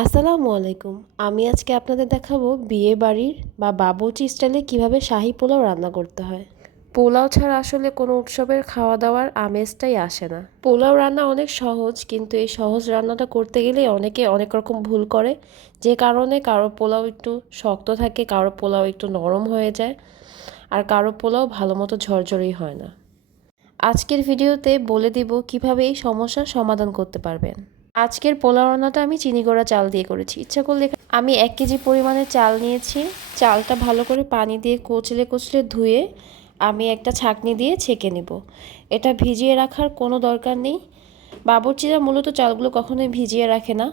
আসসালামু আলাইকুম। আমি আজকে আপনাদের দেখাবো বিয়ে বাড়ির বা বাবুচি স্টাইলে কীভাবে শাহি পোলাও রান্না করতে হয়। পোলাও ছাড়া আসলে কোনো উৎসবের খাওয়া দাওয়ার আমেজটাই আসে না। পোলাও রান্না অনেক সহজ কিন্তু এই সহজ রান্নাটা করতে গেলে অনেকে অনেক রকম ভুল করে। যে কারণে কারও পোলাও একটু শক্ত থাকে কারও পোলাও একটু নরম হয়ে যায় আর কারও পোলাও ভালো মতো ঝরঝরেই হয় না। আজকের ভিডিওতে বলে দিব কীভাবে এই সমস্যার সমাধান করতে পারবেন। আজকের পোলাও রান্নাটা আমি চিনি গুঁড়া চাল দিয়ে করেছি। ইচ্ছা করলে আমি এক কেজি পরিমাণে চাল নিয়েছি। চালটা ভালো করে পানি দিয়ে কচলে কচলে ধুয়ে আমি একটা ছাকনি দিয়ে ছেঁকে নেব। এটা ভিজিয়ে রাখার কোনো দরকার নেই। বাবরচিরা মূলত চালগুলো কখনোই ভিজিয়ে রাখে না।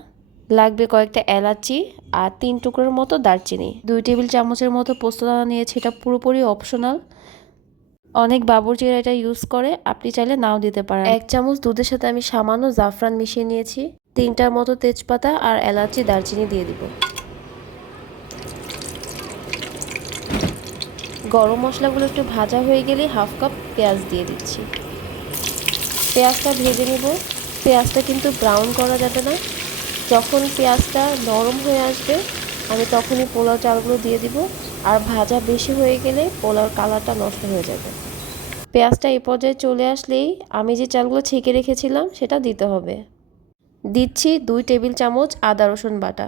লাগবে কয়েকটা এলাচি আর তিন টুকরোর মতো দারচিনি। দুই টেবিল চামচের মতো পোস্তদানা নিয়েছি, এটা পুরোপুরি অপশনাল। অনেক বাবরচিরা এটা ইউজ করে, আপনি চাইলে নাও দিতে পারেন। এক চামচ দুধের সাথে আমি সামান্য জাফরান মিশিয়ে নিয়েছি। তিনটার মতো তেজপাতা আর এলাচি, দারচিনি দিয়ে দিব। গরম মশলাগুলো একটু ভাজা হয়ে গেলে হাফ কাপ পেঁয়াজ দিয়ে দিচ্ছি। পেঁয়াজটা ভেজে নেব। পেঁয়াজটা কিন্তু ব্রাউন করা যাবে না। যখন পেঁয়াজটা নরম হয়ে আসবে, আমি তখনই পোলাও চালগুলো দিয়ে দিব। আর ভাজা বেশি হয়ে গেলে পোলাওর কালারটা নষ্ট হয়ে যাবে। পেঁয়াজটা এ পর্যায়ে চলে আসলেই আমি যে চালগুলো ছেঁকে রেখেছিলাম, সেটা দিতে হবে। দিচ্ছি দুই টেবিল চামচ আদা রসুন বাটা।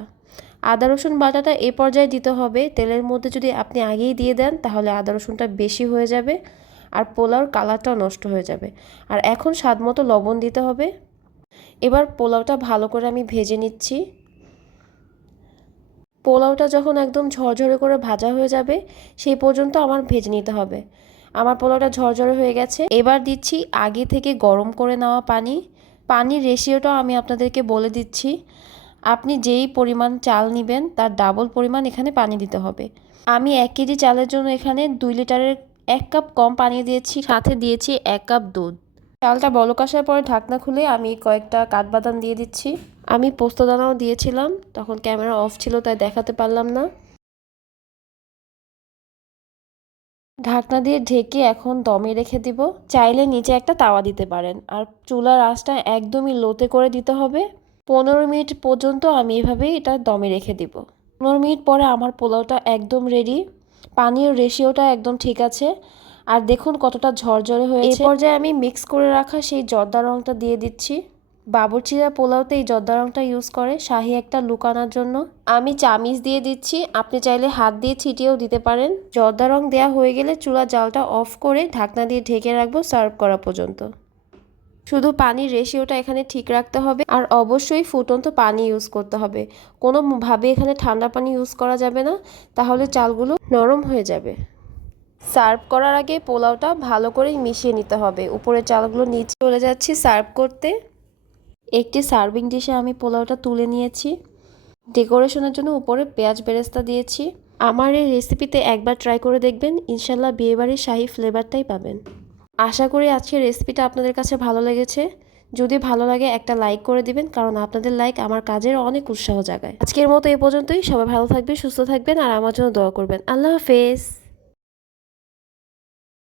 আদা রসুন বাটাটা এ পর্যায়ে দিতে হবে। তেলের মধ্যে যদি আপনি আগেই দিয়ে দেন, তাহলে আদা রসুনটা বেশি হয়ে যাবে আর পোলাওর কালারটাও নষ্ট হয়ে যাবে। আর এখন স্বাদ মতো লবণ দিতে হবে। এবার পোলাওটা ভালো করে আমি ভেজে নিচ্ছি। পোলাওটা যখন একদম ঝরঝরে করে ভাজা হয়ে যাবে, সেই পর্যন্ত আমার ভেজে নিতে হবে। আমার পোলাওটা ঝরঝরে হয়ে গেছে। এবার দিচ্ছি আগে থেকে গরম করে নেওয়া পানি। পানির রেশিওটাও আমি আপনাদেরকে বলে দিচ্ছি। আপনি যেই পরিমাণ চাল নেবেন, তার ডাবল পরিমাণ এখানে পানি দিতে হবে। আমি এক কেজি চালের জন্য এখানে দুই লিটারের এক কাপ কম পানি দিয়েছি। সাথে দিয়েছি এক কাপ দুধ। চালটা বলক আসার পরে ঢাকনা খুলে আমি কয়েকটা কাঠবাদাম দিয়ে দিচ্ছি। আমি পোস্তদানাও দিয়েছিলাম, তখন ক্যামেরা অফ ছিল, তাই দেখাতে পারলাম না। ঢাকনা দিয়ে ঢেকে এখন দমে রেখে দিব। চাইলে নিচে একটা তাওয়া দিতে পারেন। আর চুলার আঁচটা একদমই লোতে করে দিতে হবে। পনেরো মিনিট পর্যন্ত আমি এভাবেই এটা দমে রেখে দিব। পনেরো মিনিট পরে আমার পোলাওটা একদম রেডি পানির রেশিওটা একদম ঠিক আছে। আর দেখুন কতটা ঝরঝরে হয়েছে। এই পর্যায়ে আমি মিক্স করে রাখা সেই জর্দা রঙটা দিয়ে দিচ্ছি। বাবুর্চিরা পোলাওতে এই জর্দা রঙটা ইউজ করে, শাহি একটা লুক আনার জন্য। আমি চামিচ দিয়ে দিচ্ছি, আপনি চাইলে হাত দিয়ে ছিটিয়েও দিতে পারেন। জর্দা রং দেওয়া হয়ে গেলে চুলা জালটা অফ করে ঢাকনা দিয়ে ঢেকে রাখব সার্ভ করা পর্যন্ত। শুধু পানির রেশিওটা এখানে ঠিক রাখতে হবে, আর অবশ্যই ফুটন্ত পানি ইউজ করতে হবে। কোনোভাবে এখানে ঠান্ডা পানি ইউজ করা যাবে না, তাহলে চালগুলো নরম হয়ে যাবে। সার্ভ করার আগে পোলাওটা ভালো করে মিশিয়ে নিতে হবে। উপরে চালগুলো নিচে চলে যাচ্ছি সার্ভ করতে। একটি সার্ভিং ডিশে আমি পোলাওটা তুলে নিয়েছি। ডেকোরেশনের জন্য উপরে পেঁয়াজ বেরেস্তা দিয়েছি। আমার এই রেসিপিতে একবার ট্রাই করে দেখবেন, ইনশাল্লাহ বিয়েবাড়ির শাহি ফ্লেভারটাই পাবেন। আশা করি আজকের রেসিপিটা আপনাদের কাছে ভালো লেগেছে। যদি ভালো লাগে একটা লাইক করে দিবেন, কারণ আপনাদের লাইক আমার কাজের অনেক উৎসাহ জাগায়। আজকের মতো এই পর্যন্তই। সবাই ভালো থাকবেন, সুস্থ থাকবেন, আর আমার জন্য দোয়া করবেন। আল্লাহ হাফেজ।